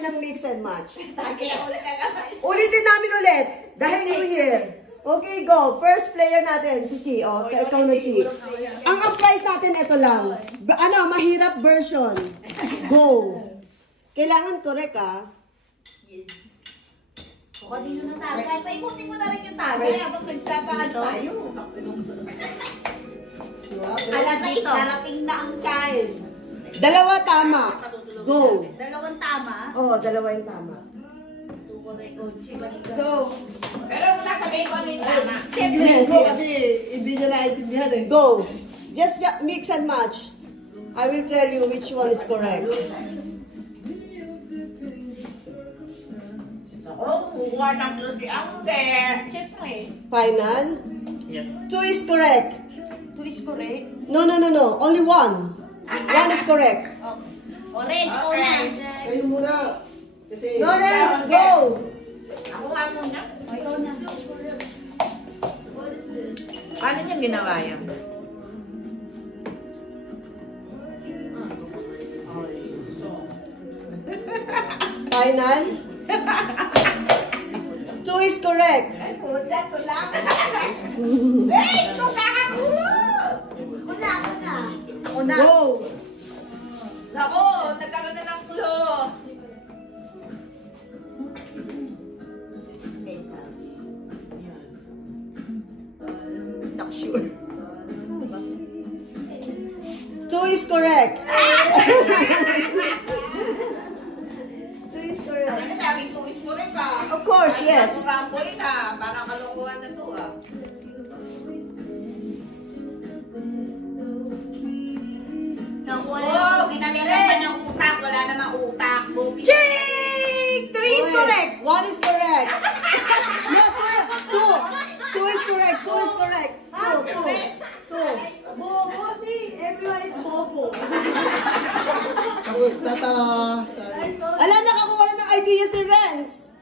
namin ng mix and match. Ulitin namin ulit. Dahil New Year. Okay, go. First player natin, si Chi. O, ikaw na Chi. Ang prize natin, ito lang. Mahirap version. Go. Kailangan correct, ah. O, dito na tagay. Paikutin mo na rin yung tagay. Habang nagkapaan tayo. Alas 6, darating na ang child. Dalawa tama. Go. Dalawang tama? Oo, dalawa yung tama. Go. Pero sasabihin ko ano yung tama. Yes, Go yes. kasi hindi niya naintindihan eh. Go. Just mix and match. I will tell you which one is correct. Ako, kukuha ng blue si Angge. Siyempre. Final? Yes. 2 is correct. 2 is correct. No. Only 1. 1 is correct. Orange, ikaw na. Kayo muna. Kasi... Lawrence, go! Ako nga muna. O, ikaw na. Paano niyang ginawa yan? Final? 2 is correct. Ay, puta, tulak. Hey, tulak ako! Una, una. Una. Go! Nako, nagkaroon na ng clue. Not sure. 2 is correct. 2 is correct. Ano, laging tuwis mo rin ka. Of course, yes. Parang rambulit ha. Parang kalukuhan na to ha. Oh, ginamitan pa ng utak. Wala namang utak. Ching! 3 is correct. 1 is correct. No, 2. 2 is correct. 2 is correct. 2. Bobo si. Everyone is bobo. Tapos na to. Sorry. Ala, nakakuha na ng idea si Renz.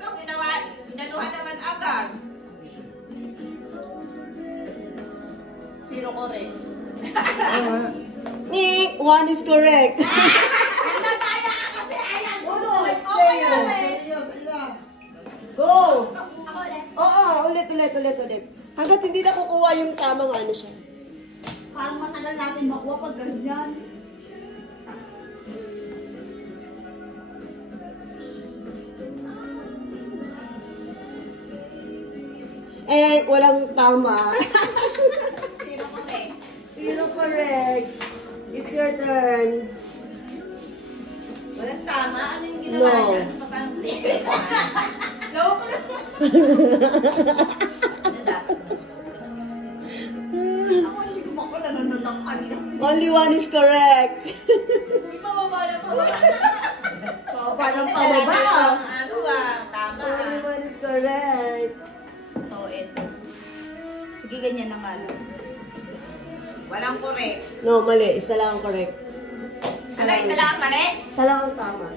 Ikaw, ginanuhan naman agad. 0 correct. Ni, 1 is correct. Nataya ka kasi. Ayan. Uno, let's play. Go! Ako ulit. Oo, ulit. Hanggat hindi na kukuha yung tamang ano siya. Parang matagal natin makuha pag ganyan. Walang tama. 0 correct. 0 correct. It's your turn. Walang tama. Ano yung ginawa No. niya? Parang no. Ako hindi ko makuha. Nanonood ako kanina. Only 1 is correct. Hindi pababa na pababa. Parang pababa. Ano ba? Tama. Only 1 is correct. Ito, ito. Sige, ganyan na nga lang. Walang correct. No, mali. Isa lang ang correct. Isa lang mali? Isa lang ang tama.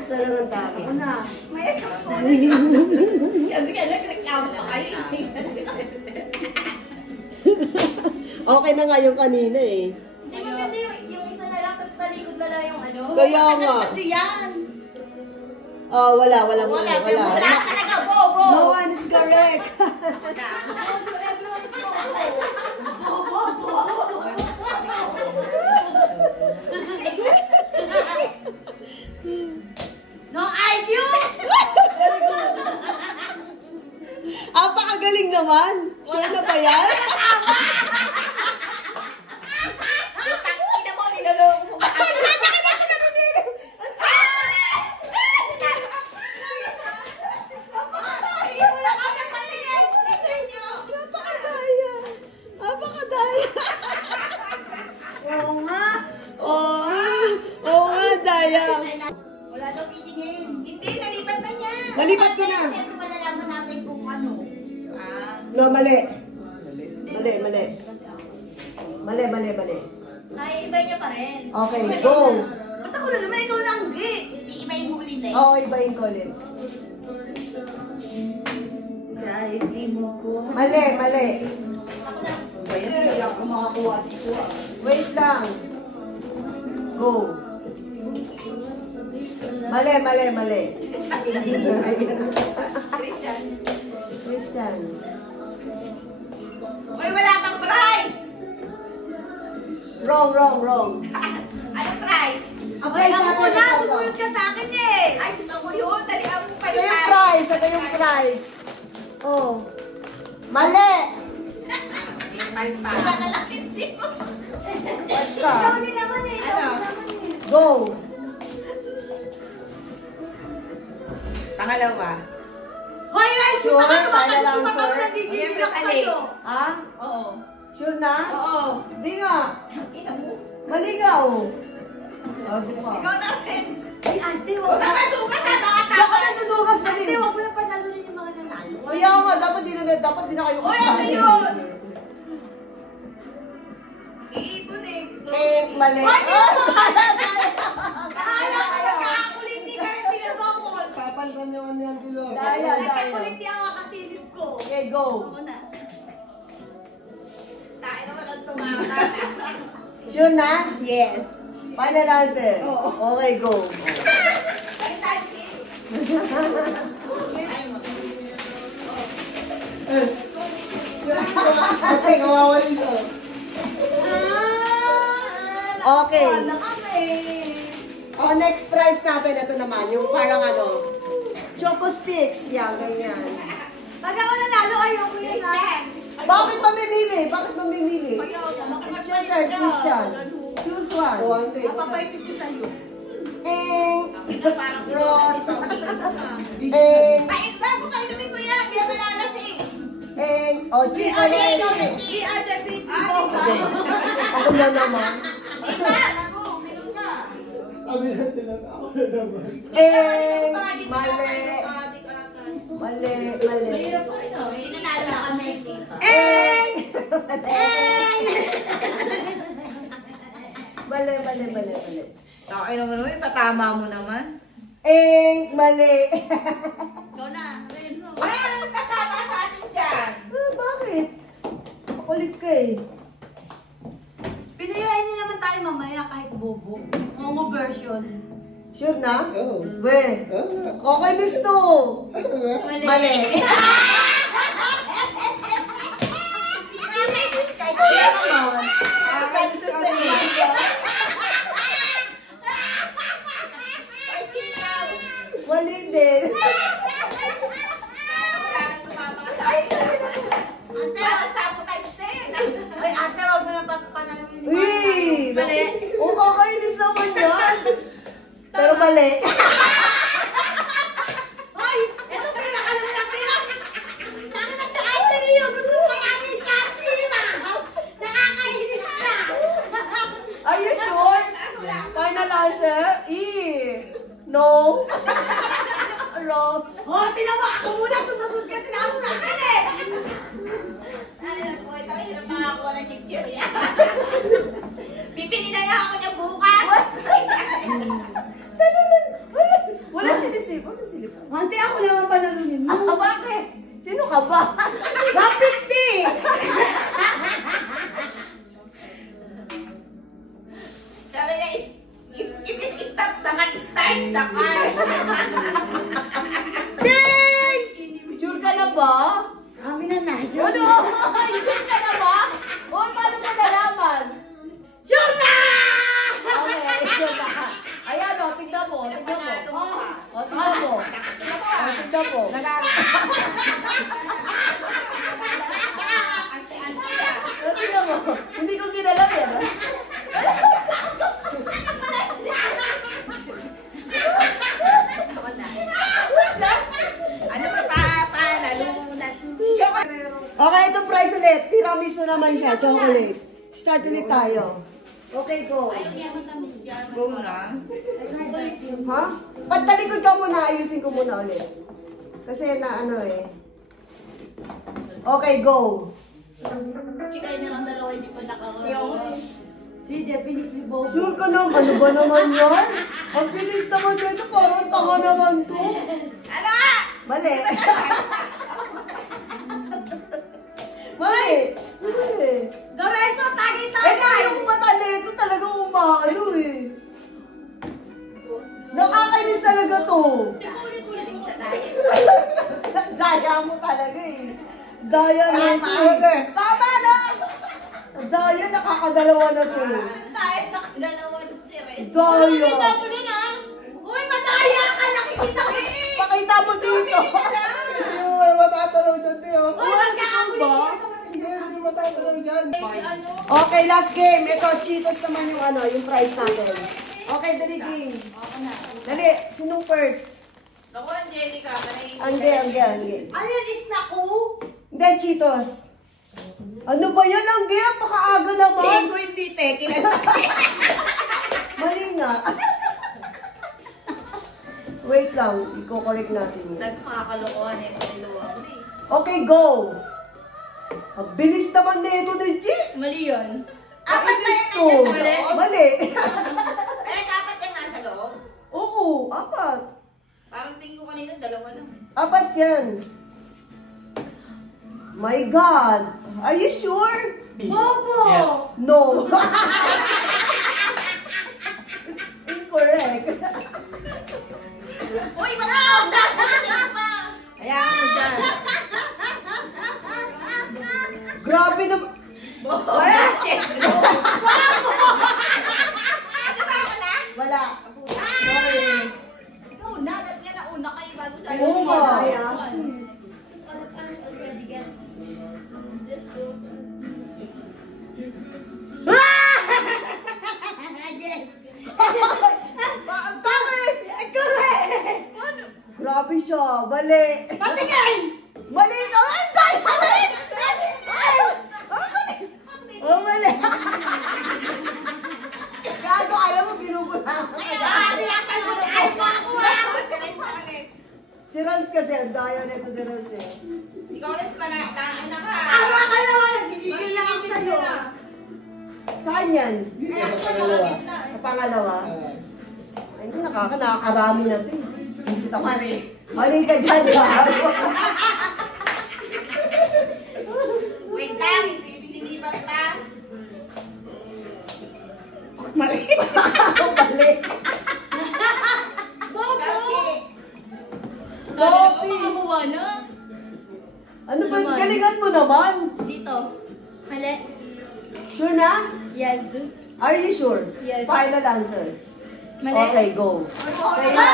Isa lang ang tama. Ako na. May ako. Kasi kaya nagreklamo pa kayo. Okay na nga yung kanina eh. Hindi maganda yung isa na lang, tapos talikod na lang yung ano. Kaya nga. Kasi yan. Oh, wala. Wala talaga, bobo! No one is correct. No IQ! Apakagaling naman. Sure na ba yan? Ina mo, niloloko mo ba? Apakadaya. Oo nga. Oo nga, Daya. Wala daw titingin. Hindi, nalipat na niya. Nalipat ko na. Siyempre malalaman natin kung ano. No, mali. Mali. Ay, iba niya pa rin. Okay, go. Ba't ako na naman ikaw lang, Gi? Iiba yung huli na eh. Oo, ibahin ko ulit. Kahit di mo ko. Mali. Ako na. Kaya hindi ako makakuha dito ah. Wait lang. Go. Mali, mali, mali. Christian. Christian. Uy, wala pang prize! Wrong, wrong, wrong. Anong prize? Ang prize natin Wala, ito. sumunod ka sa akin eh! Ay, gusto ko yun. Dali ang Ito yung prize. Ito yung prize. Oh. Mali! Sana lang hindi mo. Basta. Hindi naman eh. Ano? Go. Pangalawa. Hoy, Rice! Sure, Baka final tumakas answer. nagigigil ako sa'yo. Ha? Oo. Sure na? Oo. Di nga. Ina mo. Maligaw. Bago ka. Ikaw na, friends. Ay, ate, Huwag ka madugas sa mga Baka tao. natudugas na Ate, din. huwag mo na panalunin yung mga nanalo. Kaya nga, dapat di na kayo Uy, ano yun? Iipon eh. Eh, mali. Bahala ka na kakakuliti ka rin tinabakon. Papalitan nyo ano yan, Tilo. Daya, daya. Nagkakuliti ako kasilip ko. Okay, go. Ako na. Tayo naman ang tumama. Sure na? Yes. Final answer. Oo. Okay, go. Ay, tayo, Kim. Ay, mo. Okay, kawawalis oh. Okay. Wala kami. Oh, next prize natin, ito naman, yung parang ano, choco sticks, yan, ganyan. Pag ako nanalo, ayoko yun ha. Christian. Bakit mamimili? Bakit mamimili? Pag ako, It's your turn, Christian. Choose one. Kuwante. Papapaitin ko sa'yo. Eng, parang si Rose, Ay, Eng, gago ka, inumin mo yan. Di ako lalasing. Eng, oh, Chico, Ay, Eng. Si Ate Pete. Ako na naman. Iba, naku, minum ka. Sabi na Tilo, ako na naman. Eng, Bakit mali. adik-akan? Mali, mali. Mahirap pa rin, oh. May nanalo na kami dito. Eng! Mali, mali, mali, mali. Ay naman naman, patama mo naman. Eng, mali. Ikaw na. Ay, ano tatama sa atin dyan? Ah, bakit? Makulit ka eh. Pinayain niyo naman tayo mamaya kahit bobo. Mongo version. Sure na? Oo. We, okay gusto. Ano nga? Mali. Kahit kaya naman. Sabi sa sa'yo. Ay, chikaw. Mali din. Wala nang tumama sa atin. Para sabotage na yun. Ay, ate, wag mo na panalunin. Uy! Mali. Oo, kakainis naman yan. Pero mali. Hoy! Ito pinakalam na pira! Bakit na sa ate niyo? Gusto ko namin kasira! Nakakainis na! Are you sure? Final answer? No. Wrong. Oh, tingnan mo! Ako muna sumagot kasi na ako sa akin eh! Ay, naku, ito hirap makakuha ng chichirya. Bibili na lang ako ng bukas. Wala sinisip. Wala silip. Ante, ako naman panalunin mo. Ah, bakit? Sino ka ba? 150! Sabi niya, if is stop the car, start the car. Ding! Sure ka na ba? Kami na na. Ano? Sure ka na ba? O, paano mo nalaman? Sure na! Okay, sure na. Ayan o, tignan mo. Tignan mo. O, tignan mo. O, tignan mo. O, tignan mo. Hindi ko kinala yan. Ano pa, nalunan. Okay, itong price ulit. Tiramisu naman siya, chocolate. Start ulit tayo. Okay, go. Go na. Ha? Pagtalikod ka muna, ayusin ko muna ulit. Kasi na ano eh. Okay, go. Chikay na lang dalawa, hindi pa nakakaroon. Si definitely bobo. Sure ka na? Ano ba naman yan? Ang bilis naman dito, parang tanga naman to. Ano ka? Mali. Mali. Mali. Doreso, tagi tayo! Eh na, yung mata nito talagang umahalo eh. Nakakainis talaga na to. Hindi mo ulit-ulit yung sa tayo. Daya mo talaga eh. Daya na. Tama na! Daya, nakakadalawa na to. Tayo nakadalawa ng si Red. Daya. Kita mo na na. Uy, madaya ka! Nakikita ko eh! Pakita mo dito. Hindi mo matatanaw dyan, Teo. Ano ba? Hindi matatanaw dyan. Ano? Okay, last game. Ito, Cheetos naman yung ano, yung prize natin. Okay, dali game. Dali, sinong first? Naku, Angelica, Angge. Ano yan, is naku? Hindi, Cheetos. Ano ba yan, Angge? Pakaaga naman. Tingko hindi, te. Kilala. Mali nga. Wait lang, i-correct natin yun. Nagmakakalokohan eh. Paniluwa ko eh. Okay, go! Ang bilis naman na ito ni G. Mali yun. Apat na Kainis yun to. nandiyan sa loob? Mali. Eh, dapat yung nasa loob. Oo, apat. Parang tingin ko kanina, dalawa lang. Apat yan. My God! Are you sure? Bobo! Yes. No. It's incorrect. Uy, mga nasa pa! Hayaan mo siya. Grabe na. Wala, check. Ano ba ako na? Wala. Sorry. Ikaw na, dahil nga nauna kayo bago sa Oo nga. Already get this look. Bakit? Correct! Grabe siya. Mali. Patingin! Mali ka. Ay, dahil mali! Ay! Oh, mali. Gago, alam mo, ginugulang ka. Si Rans kasi, ang daya nito ni Rans eh. Ikaw rin pa na, na ka. Ano ka naman? Nagigigil na ako sa'yo. Saan yan? Dito sa pangalawa. Sa pangalawa? Ay, hindi, nakakarami na ito eh. Visit ako. Mali ka dyan, gago. Wait lang, tinilipat pa. Mali. Mali. Bobo! Poppy! Makakuha na. Ano ba? Galingan mo naman. Dito. Mali. Sure na? Yes. Are you sure? Yes. Final answer. Mali. Okay, go. Say na.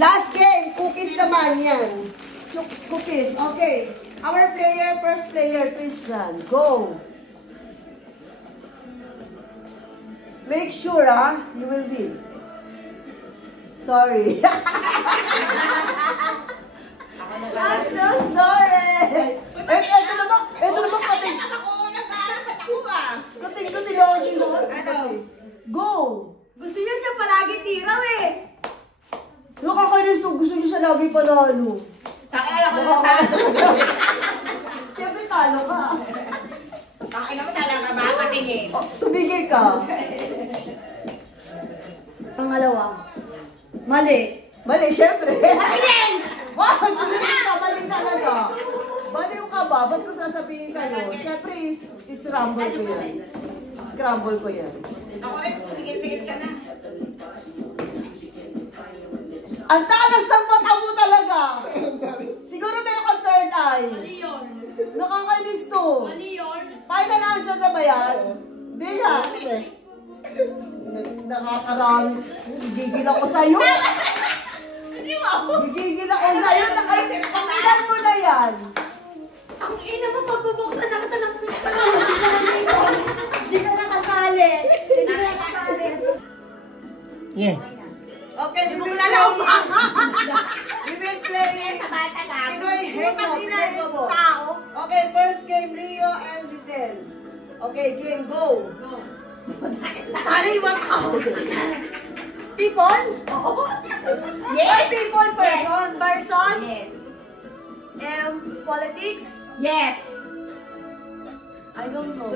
Last game, cookies naman yan. Cookies, okay. Our player, first player, Christian. Go. Make sure, you will win. Sorry. I'm so sorry. Ito naman pati. Ko si Lodi. Go. Gusto niya siya palagi tiraw eh. Nakakainis to. Gusto niyo siya lagi panalo. Takala ko na talo. Siyempre talo ka. Takala mo talaga ba? Patingin. Oh, tumigil ka. Pangalawa. Mali. Mali, siyempre. Mali! Wow, tumigil ka. Mali talaga. Baliw ka ba? Ba't ko sasabihin sa'yo? Siyempre, is-scramble ko yan. Scramble ko yan. Ako rin, tigil-tigil ka na. Ang talas ng mata mo talaga! Siguro meron kang third eye. Mali yun. Nakakainis to. Mali yun. Final answer na ba yan? Hindi nga. Nakakarami. Gigigil ako sa'yo. Hindi mo ako. Gigigil ako sa'yo. Ilan mo na yan? Ang ina mo pagbubuksan na kita ng Hindi ka nakasali. Hindi ka nakasali. Yeah. Okay, we will play. Sa bata ka. Pinoy Henyo. Pinoy Bobo. Tao. Okay, first game, Rio and Lizelle. Okay, game, go. Tali mo tao. People? Yes. People, person. Person? Yes. Politics? Yes. I don't know.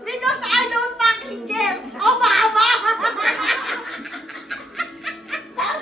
Because I don't fucking care. Obama! Saan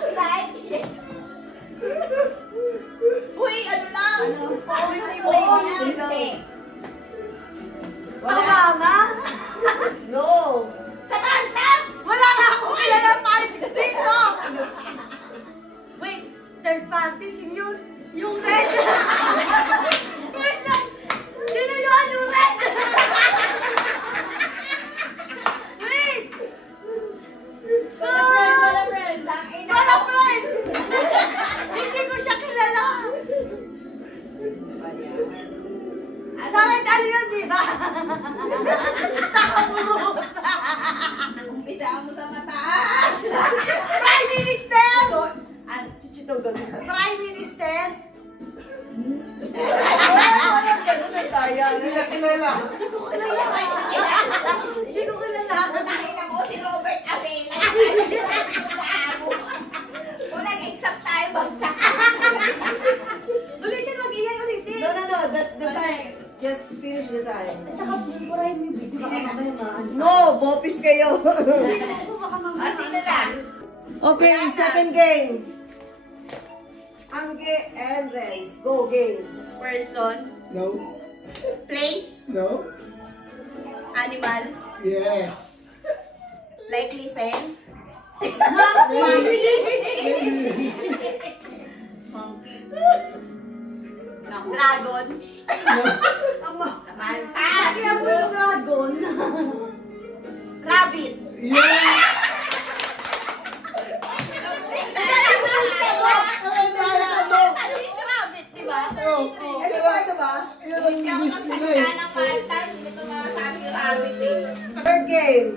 No, bopis kayo. Sino na? Okay, second game. Angge and Renz. Go, game. Person, No. place, No. animals, Yes. likely same, monkey, dragon, Samantha, Dragon. rabbit. Yes. Ano yung rabbit, di ba? Oh, Ano ba, ito ba? yan ang Hindi ako English nila nagsalita eh. ng Malta, hindi ko masasabi yung rabbit eh. Third game.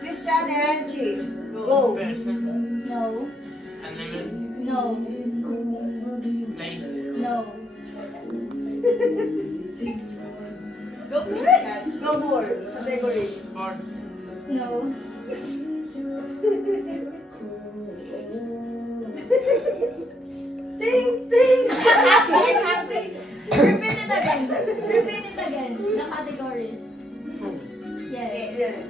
Christian and Chi. Go. Person, No. animal, No. place, No. Go, Christian. Go more. Category. sports, No. Ting, ting. Repeat it again. Repeat it again. The categories. food, Yes. Yes.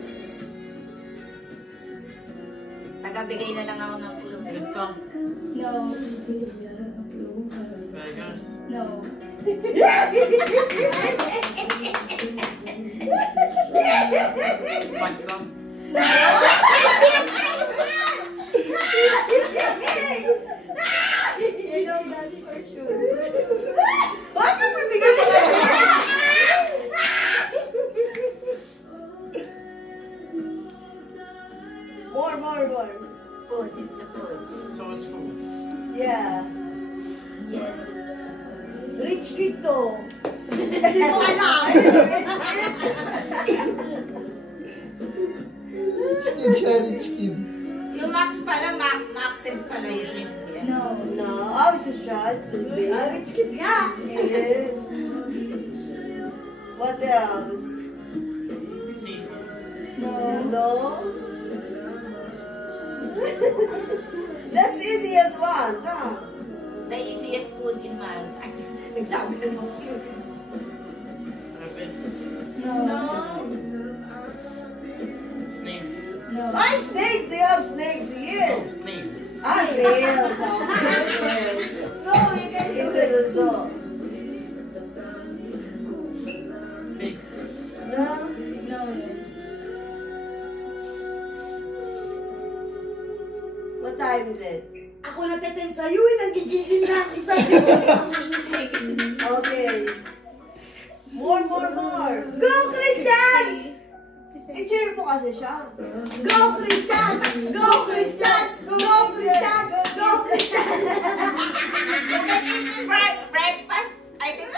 Tagabigay na lang ako ng clue. good song, No. beggars, No. pasta, You know that for sure. Bakit mabigyan mo ka? More. Food, it's a food. so it's food, Yeah. Yes. Rich kid to. Hindi ko alam. Rich kid siya, rich kid. Yung Max pala, Maxes pala yun. No. No, oh, social, Susie. Rich kid nga. Yes. What else? seafood, No. No? That's easy as one, huh? The easiest food in Malta. Ay, nagsabi na ng food. rabbit, No. snails, No. Why snakes? They have snakes here. oh, snails, Ah, snails. Okay, snails. Go, you can do Is it. it also? pigs, No? No. What time is it? Ako nagtatin sa'yo eh. Nagigigil na ako sa'yo. Okay. More. Go, Christian! I-cheer mo kasi siya. Go, Christian! Go, Christian! Go, Christian! Go, Christian! You can eat in breakfast. I think.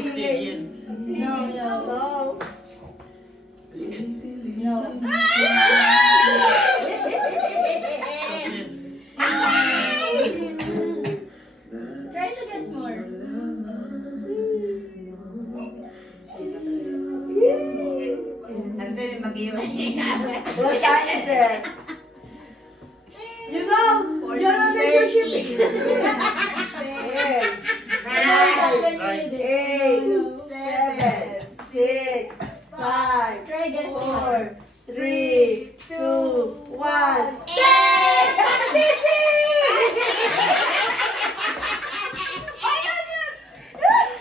Sicilian, No. No. biscuits, No. chocolate, Try to get more. Sabi mag-iwan. What time is it? You know, your relationship is... 10, Right. 9, 8, 7, 6, 5, Try get 4, more. 3, 2, 1. Yay! That's easy!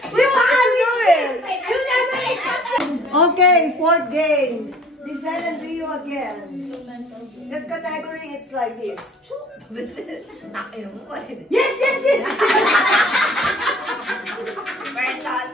We want to do it! You never Okay, fourth game. Design and Rio again. That category, it's like this. Takin mo. Yes! Person,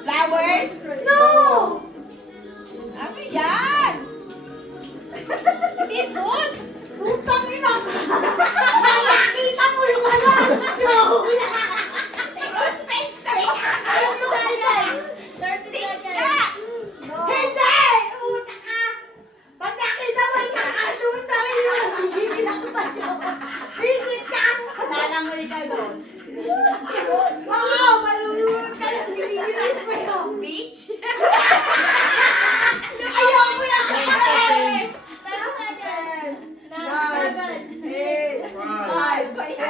Flowers? No! Ano yan? Hindi good. Putang ina ka! Nakakita mo yung ano! No! Fruits, vegetables. 30 seconds! 30 Things seconds! ka. Hindi! Puta ka! Pag nakita mo yung nakaloon sa rin yun, gigigil ako sa'yo. Visit ka! Lalangoy ka doon. Oo! Malulunod ka lang, gigigil ako sa'yo. Beach? Ayoko yan! 10 seconds! 9, 7, 6, Five. Bakit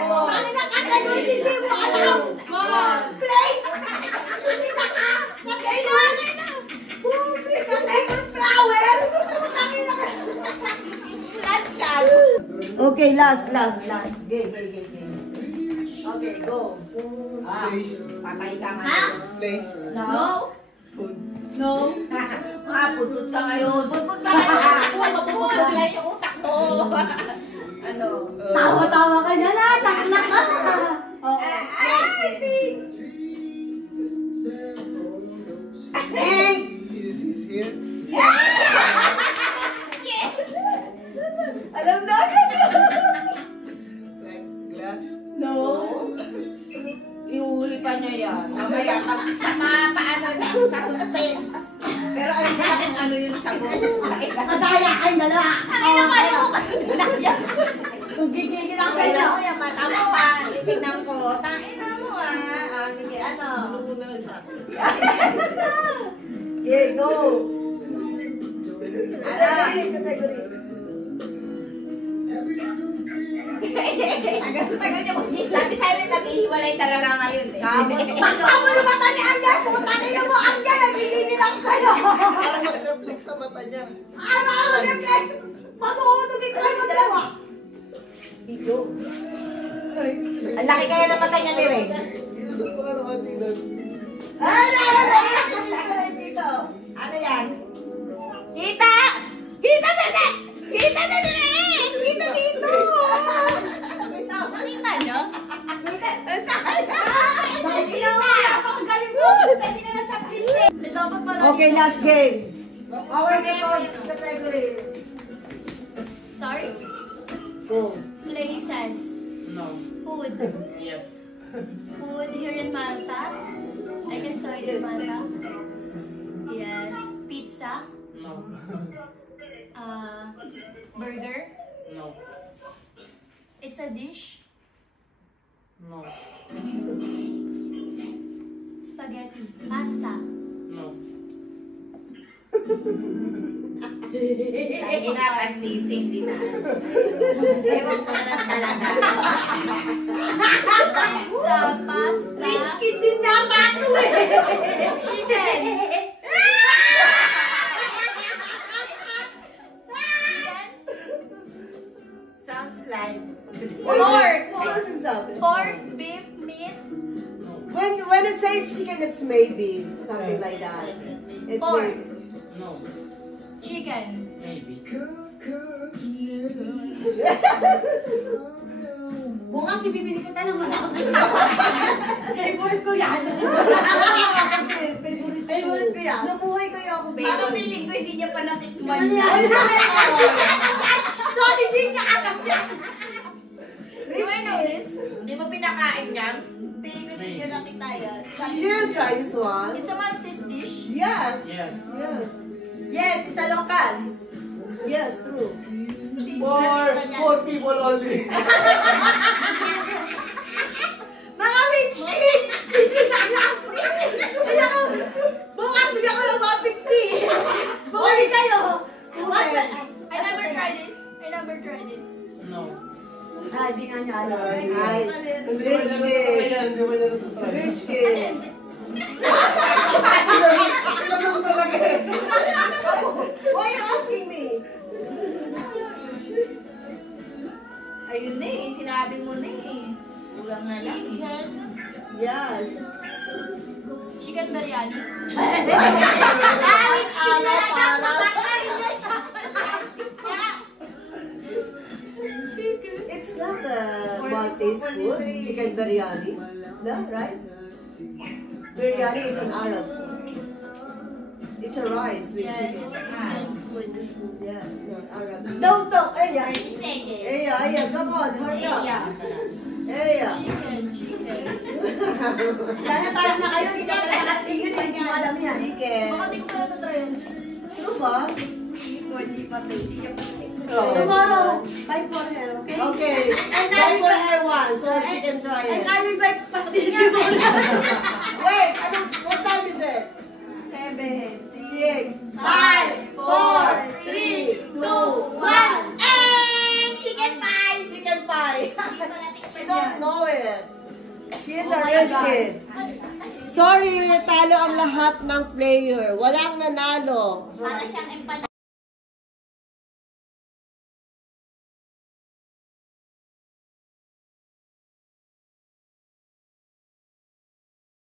nakaloon, hindi mo alam? Place! Hindi na ka! Nakailan! Bubi ka na yung flower! Putang ina ka! Lahat ka. Okay, last. Game. Okay, go. Place. Patay ka nga. Ha? Place. No? Food. No. Putut ka ngayon. Putut ka ngayon. Putut ka ngayon yung utak mo. Ano? Tawa-tawa ka na na! Takla ka! Oo. This is here. Yes! Alam na. Like glass. No. Ihuli pa niya yan. Mamaya, pag paano na, pa-suspense. Pero alam nila kung ano yung sagot. Madaya kayo na lang! Ay naman mo kayo. Kung gigigil ako Kaya sa'yo. ko yung mata mo pa. Titignan ko. Tangina mo sige, ano? Ano muna sa akin? Okay, go. Ano? Tagal niya mo. Sabi sa'yo, nag-ihiwalay talaga ngayon eh. Takpa mo yung mata ni Angel! Putang ina mo, Angel! Nagigigil ako sa'yo! Parang nag-reflect sa mata niya. Ano? Reflex! Mabuunugin ko lang yung dalawa! Video. Ay, Ang laki kaya ng mata niya ni Rex. inusap ko ano konti doon. Dito. Ano yan? Kita! Kita na na! Kita na na Rex! Kita dito! Nakita niyo? Napakagaling mo! Pwede na lang siya pinili! Dapat pala Okay, last game. Our record category. Start. Go. Places. No. Food. Yes. Food here in Malta. I can saw it in Malta. Yes. Pizza. No. Burger. No. It's a dish. No. Spaghetti. Pasta. No. Sabi na, pastis, hindi na. Ewan ko na lang talaga. Pizza. Pasta. Rich kid din yata ito eh! Chicken. Sounds like... Pork. Ano sinasabi? Pork, beef, meat. No. When it says chicken, it's maybe. Something like that. It's Pork. maybe. No. Chicken. Maybe. Bukas ibibili kita ng malaki. Favorite ko yan. Favorite ko yan. Nabuhay kaya ako. Parang feeling ko hindi niya pa natikman Yan. yan. So, hindi niya alam yan. Do I know this? Hindi mo pinakain yan? Hindi niya nakita yan. Did you try this one? It's a Maltese dish. Yes. Yes. Yes. Yes, isa local. Yes, true. For people only. Mga rich kid! Rich na lang! Kaya ko, bukas bigyan ko ng 150. Bumalik kayo! I never tried this. I never tried this. No. Hindi nga niya alam. Ay, Hindi mo niya natatayan. Hindi mo niya natatayan. rich kid. Tinanong talaga eh. Why are you asking me? Ayun na eh, sinabi mo na eh. Kulang na lang eh. Chicken. Yes. Chicken biryani. It's not a Maltese food. Chicken biryani. No, right? Biryani is an Arab food. It's a rice with Yes, chicken. it's Indian food. Yeah, no, alright. Don't talk, Eya. 30 seconds. Eya, come on, hurry up. Eya. Chicken. Tayo na kayo, hindi ka pala nakatingin, hindi mo alam yan. Chicken. Baka di ko pala na-try yun. Ano ba? Hindi pa niya pa. Oh. Tomorrow, buy for her, okay? Okay. And I Buy will for buy- her one so she can try And it. I will buy pastil Simona. Wait, what time is it? 7, 6, 5, 4, 3, 2, 1. and chicken pie! Chicken pie. Hindi ko natikpan She don't yan. know it. She is Oh a my real God. kid. Sorry, talo ang lahat ng player. Walang nanalo. Para siyang empanada.